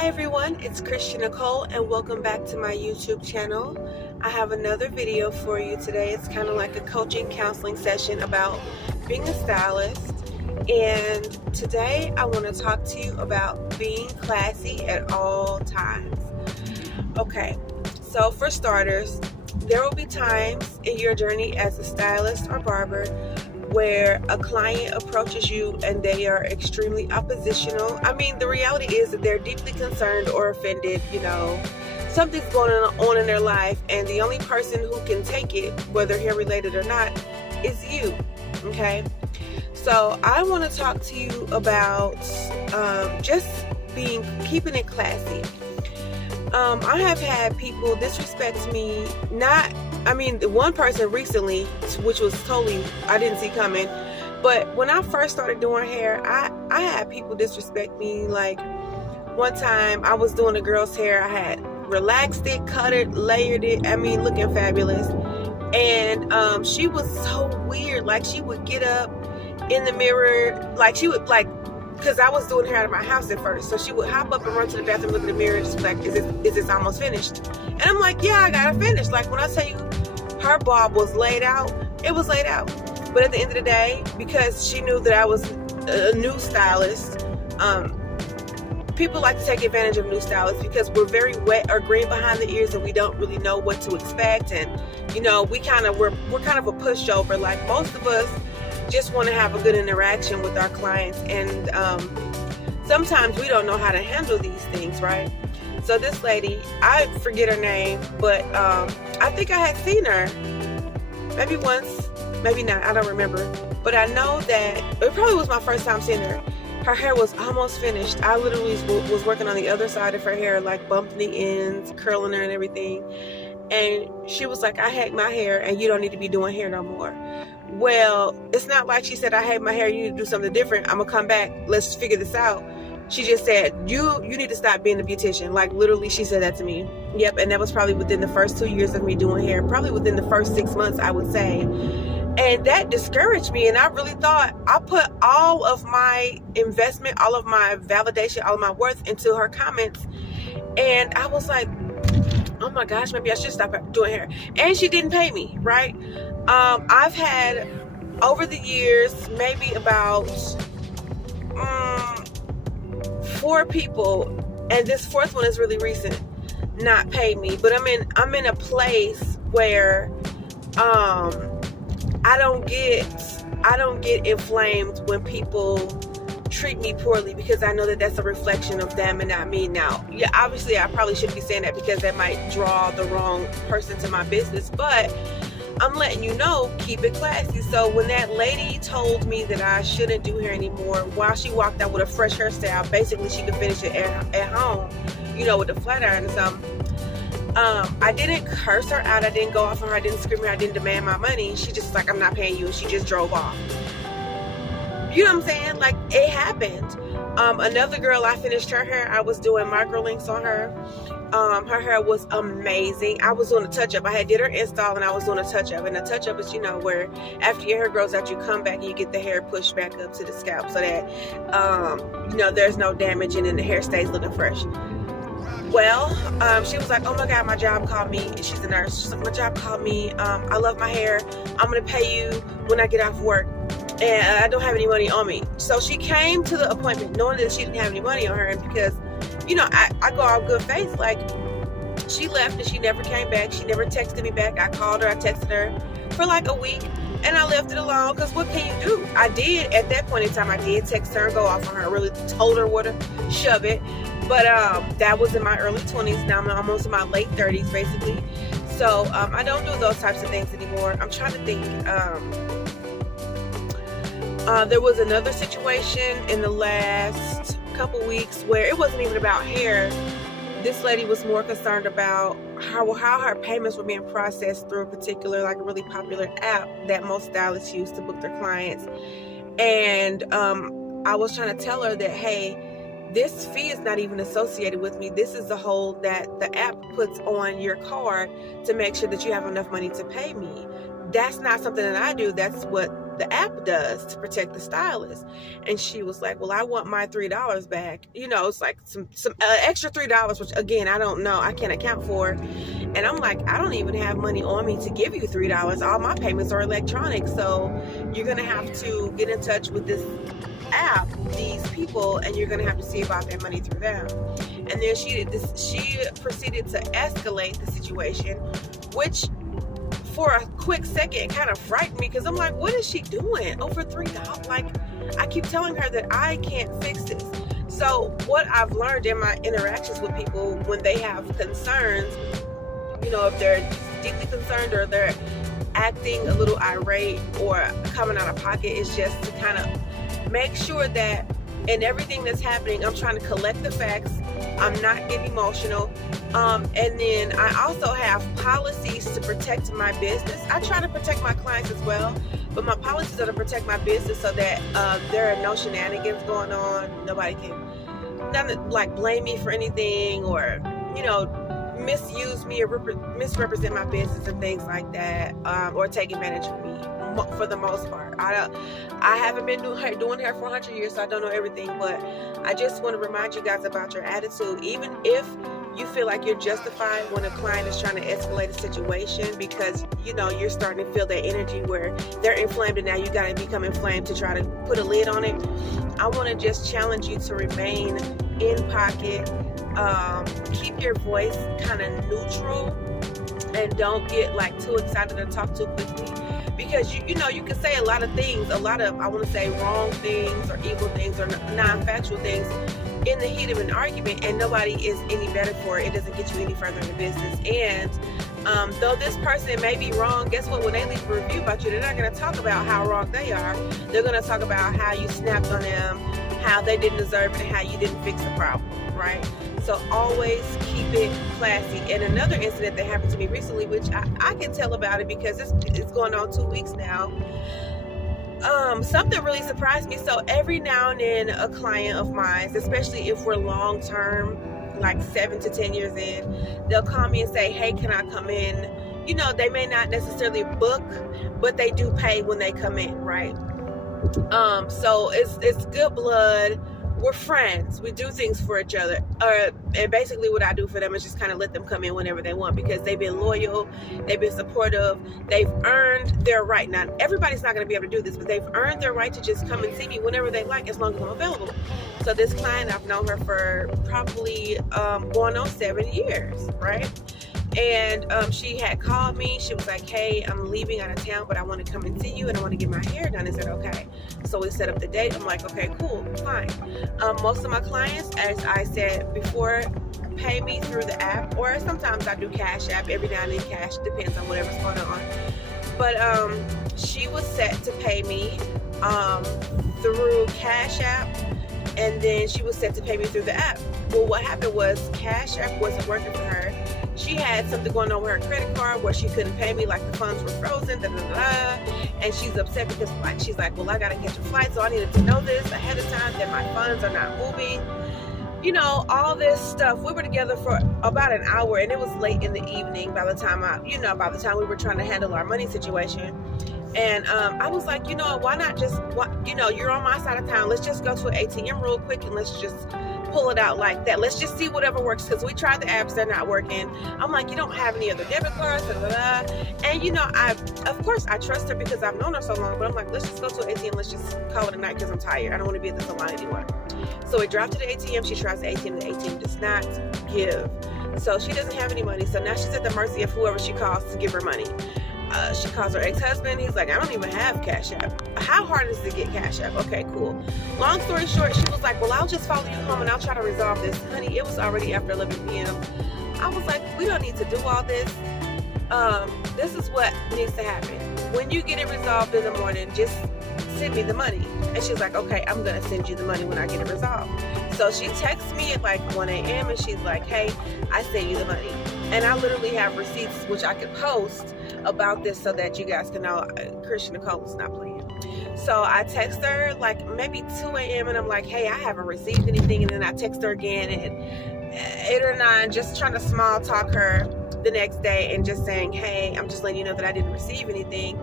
Hi everyone, it's Christian Nicole and welcome back to my YouTube channel. I have another video for you today. It's kind of like a coaching counseling session about being a stylist. And today I want to talk to you about being classy at all times. Okay, so for starters, there will be times in your journey as a stylist or barber where a client approaches you and they are extremely oppositional. I mean, the reality is that they're deeply concerned or offended, something's going on in their life, and the only person who can take it, whether hair related or not, is you, okay? So I want to talk to you about just keeping it classy. I have had people disrespect me, the one person recently, which was totally, I didn't see coming, but when I first started doing hair, I had people disrespect me. Like one time I was doing a girl's hair, I had relaxed it, cut it, layered it, looking fabulous, and she was so weird. Like she would get up in the mirror, because I was doing hair out of my house at first, so she would hop up and run to the bathroom, look in the mirror, and she's like, is this almost finished? And I'm like, yeah, I got it finished. Like when I tell you her bob was laid out, it was laid out. But at the end of the day, because she knew that I was a new stylist, people like to take advantage of new stylists because we're very wet or green behind the ears and we don't really know what to expect. And we're kind of a pushover. Like most of us just want to have a good interaction with our clients, and sometimes we don't know how to handle these things, right? So this lady, I forget her name, but I think I had seen her maybe once, maybe not, I don't remember, but I know that it probably was my first time seeing her. Her hair was almost finished. I literally was working on the other side of her hair, like bumping the ends, curling her and everything, and she was like, I hate my hair and you don't need to be doing hair no more. Well, it's not like she said, I hate my hair, you need to do something different, I'm gonna come back, let's figure this out. She just said, you need to stop being a beautician. Like literally she said that to me. Yep. And that was probably within the first 2 years of me doing hair, probably within the first 6 months, I would say. And that discouraged me, and I really thought I put all of my investment, all of my validation, all of my worth into her comments, and I was like, oh my gosh, maybe I should stop doing hair. And she didn't pay me, right? I've had over the years maybe about 4 people, and this 4th one is really recent, not pay me. But I'm in a place where I don't get inflamed when people treat me poorly, because I know that that's a reflection of them and not me. Now, yeah, obviously I probably shouldn't be saying that because that might draw the wrong person to my business, but I'm letting you know, keep it classy. So when that lady told me that I shouldn't do hair anymore, while she walked out with a fresh hairstyle, basically she could finish it at home, with the flat iron or something. I didn't curse her out, I didn't go off on her, I didn't scream at her, I didn't demand my money. She just was like, I'm not paying you, and she just drove off. You know what I'm saying? Like, it happened. Another girl, I finished her hair, I was doing microlinks on her. Her hair was amazing. I was doing a touch-up. I had did her install and I was doing a touch-up. And a touch-up is, where after your hair grows out, you come back and you get the hair pushed back up to the scalp so that, there's no damage and then the hair stays looking fresh. Well, she was like, oh my God, my job called me. She's a nurse. She's like, my job called me. I love my hair. I'm going to pay you when I get off work. And I don't have any money on me. So she came to the appointment knowing that she didn't have any money on her. And because, I go out good faith. Like, she left and she never came back. She never texted me back. I called her. I texted her for like a week. And I left it alone, because what can you do? I did, at that point in time, I did text her and go off on her. I really told her where to shove it. But that was in my early 20s. Now I'm almost in my late 30s, basically. So I don't do those types of things anymore. I'm trying to think. There was another situation in the last couple weeks where it wasn't even about hair. This lady was more concerned about how her payments were being processed through a particular, like a really popular app that most stylists use to book their clients. And I was trying to tell her that, hey, this fee is not even associated with me. This is the hold that the app puts on your card to make sure that you have enough money to pay me. That's not something that I do. That's what the app does to protect the stylist. And she was like, well, I want my $3 back. You know, it's like some extra $3, which again, I don't know, I can't account for. And I'm like, I don't even have money on me to give you $3. All my payments are electronic. So you're gonna have to get in touch with this app, these people, and you're gonna have to see about their money through them. And then she proceeded to escalate the situation, which for a quick second kind of frightened me, because I'm like, what is she doing over $3? Like, I keep telling her that I can't fix this. So what I've learned in my interactions with people when they have concerns, you know, if they're deeply concerned or they're acting a little irate or coming out of pocket, is just to kind of make sure that in everything that's happening, I'm trying to collect the facts. I'm not getting emotional. And then I also have policies to protect my business. I try to protect my clients as well, but my policies are to protect my business so that there are no shenanigans going on. Nobody can like blame me for anything, or, you know, misuse me or misrepresent my business and things like that, or take advantage of me. For the most part, I haven't been doing hair for 100 years, so I don't know everything, but I just want to remind you guys about your attitude. Even if you feel like you're justified when a client is trying to escalate a situation, because, you know, you're starting to feel that energy where they're inflamed and now you got to become inflamed to try to put a lid on it, I want to just challenge you to remain in pocket. Keep your voice kind of neutral and don't get like too excited or talk too quickly, because you know, you can say a lot of things, I want to say wrong things or evil things or non-factual things in the heat of an argument, and nobody is any better for it. It doesn't get you any further in the business. And though this person may be wrong, guess what? When they leave a review about you, they're not going to talk about how wrong they are. They're going to talk about how you snapped on them, how they didn't deserve it, and how you didn't fix the problem, right? So always keep it classy. And another incident that happened to me recently, which I can tell about it because it's going on 2 weeks now. Something really surprised me. So every now and then a client of mine, especially if we're long term, like 7 to 10 years in, they'll call me and say, hey, can I come in? You know, they may not necessarily book, but they do pay when they come in, right? So it's good blood. We're friends. We do things for each other. And basically what I do for them is just kind of let them come in whenever they want, because they've been loyal, they've been supportive, they've earned their right. Now, everybody's not going to be able to do this, but they've earned their right to just come and see me whenever they like, as long as I'm available. So this client, I've known her for probably going on 7 years, right? And she had called me. She was like, hey, I'm leaving out of town, but I want to come and see you and I want to get my hair done. I said, okay. So we set up the date. I'm like, okay, cool, fine. Most of my clients, as I said before, pay me through the app, or sometimes I do Cash App. Every now and then cash, depends on whatever's going on. But she was set to pay me through Cash App, and then she was set to pay me through the app. Well, what happened was Cash App wasn't working for her. She had something going on with her credit card where she couldn't pay me, like the funds were frozen, and she's upset because she's like, well, I gotta catch a flight, so I needed to know this ahead of time that my funds are not moving. You know, all this stuff. We were together for about an hour, and it was late in the evening by the time we were trying to handle our money situation. And I was like, you know, why not just, you're on my side of town. Let's just go to an ATM real quick and let's just pull it out like that. Let's just see whatever works, because we tried the apps, they're not working. I'm like, you don't have any other debit cards, and you know, of course I trust her because I've known her so long, but I'm like, let's just go to an ATM, let's just call it a night because I'm tired. I don't want to be at the salon anymore. So we drive to the ATM. She tries the ATM does not give, so she doesn't have any money. So now she's at the mercy of whoever she calls to give her money. She calls her ex-husband. He's like, I don't even have Cash App. How hard is it to get Cash App? Okay, cool. Long story short, she was like, well, I'll just follow you home and I'll try to resolve this. Honey, it was already after 11 p.m. I was like, we don't need to do all this. This is what needs to happen. When you get it resolved in the morning, just send me the money. And she's like, okay, I'm going to send you the money when I get it resolved. So she texts me at like 1 a.m. and she's like, hey, I sent you the money. And I literally have receipts which I could post about this so that you guys can know Christian Nicole was not playing. So I text her like maybe 2 a.m. and I'm like, hey, I haven't received anything. And then I text her again at 8 or 9, just trying to small talk her the next day and just saying, hey, I'm just letting you know that I didn't receive anything.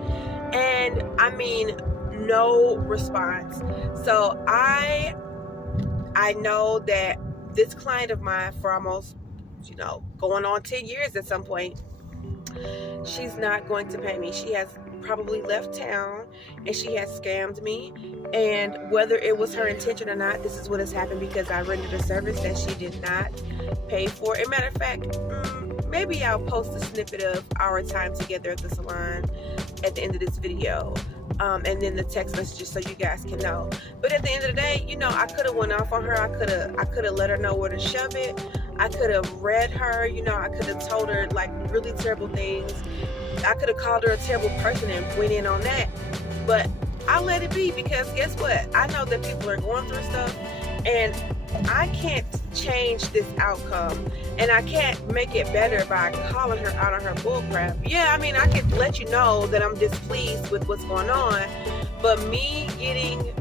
And I mean, no response. So I know that this client of mine for almost, going on 10 years at some point, she's not going to pay me. She has probably left town and she has scammed me. And whether it was her intention or not, this is what has happened because I rendered a service that she did not pay for. As a matter of fact, maybe I'll post a snippet of our time together at the salon at the end of this video. And then the text messages so you guys can know. But at the end of the day, I could have went off on her. I could have let her know where to shove it. I could have read her, I could have told her like really terrible things. I could have called her a terrible person and went in on that. But I let it be because guess what? I know that people are going through stuff and I can't change this outcome and I can't make it better by calling her out on her bullcrap. Yeah, I mean, I could let you know that I'm displeased with what's going on, but me getting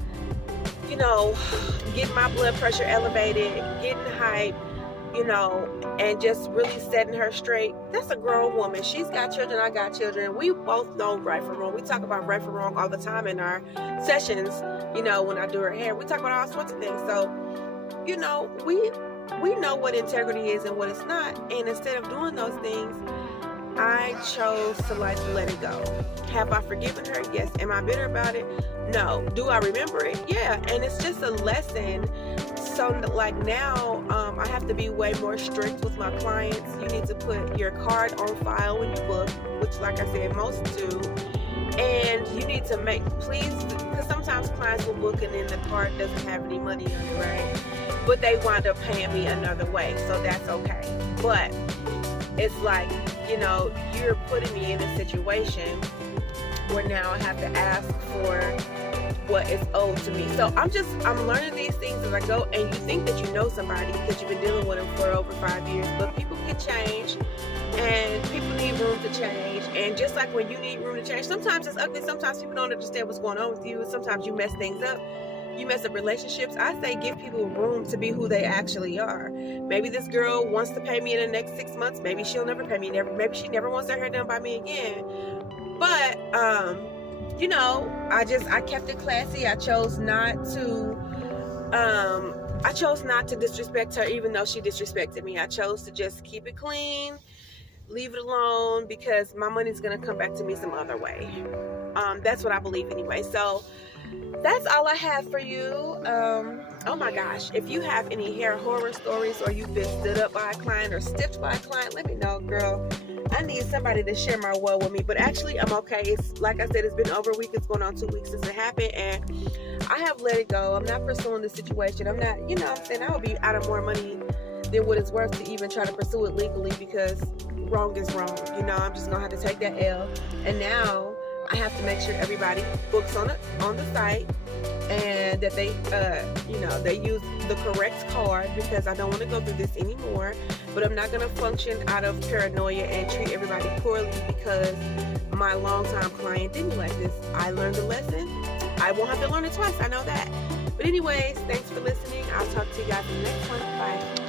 my blood pressure elevated, getting hype, and just really setting her straight. That's a grown woman. She's got children, I got children. We both know right from wrong. We talk about right from wrong all the time in our sessions, when I do her hair. We talk about all sorts of things. So, we know what integrity is and what it's not. And instead of doing those things, I chose to let it go. Have I forgiven her? Yes. Am I bitter about it? No. Do I remember it? Yeah. And it's just a lesson. So like now, I have to be way more strict with my clients. You need to put your card on file when you book, which like I said, most do. And you need to because sometimes clients will book and then the card doesn't have any money on it, right? But they wind up paying me another way. So that's okay. But it's like, you're putting me in a situation where now I have to ask for what is owed to me. So I'm learning these things as I go, and you think that you know somebody because you've been dealing with them for over 5 years, but people can change and people need room to change. And just like when you need room to change, sometimes it's ugly, sometimes people don't understand what's going on with you, sometimes you mess things up. You mess up relationships. I say give people room to be who they actually are. Maybe this girl wants to pay me in the next 6 months. Maybe she'll never pay me. Maybe she never wants her hair done by me again. But, I kept it classy. I chose not to disrespect her even though she disrespected me. I chose to just keep it clean, leave it alone because my money's going to come back to me some other way. That's what I believe anyway. So, that's all I have for you. Oh my gosh, if you have any hair horror stories or you've been stood up by a client or stiffed by a client, let me know, girl. I need somebody to share my woe with me. But actually, I'm okay. It's like I said, it's been over a week. It's going on 2 weeks since it happened, and I have let it go. I'm not pursuing the situation. I'm not, I'm saying I would be out of more money than what it's worth to even try to pursue it legally because wrong is wrong. I'm just gonna have to take that L. And now I have to make sure everybody books on the site and that they they use the correct card because I don't want to go through this anymore. But I'm not going to function out of paranoia and treat everybody poorly because my longtime client didn't like this. I learned a lesson. I won't have to learn it twice. I know that. But anyways, thanks for listening. I'll talk to you guys in the next one. Bye.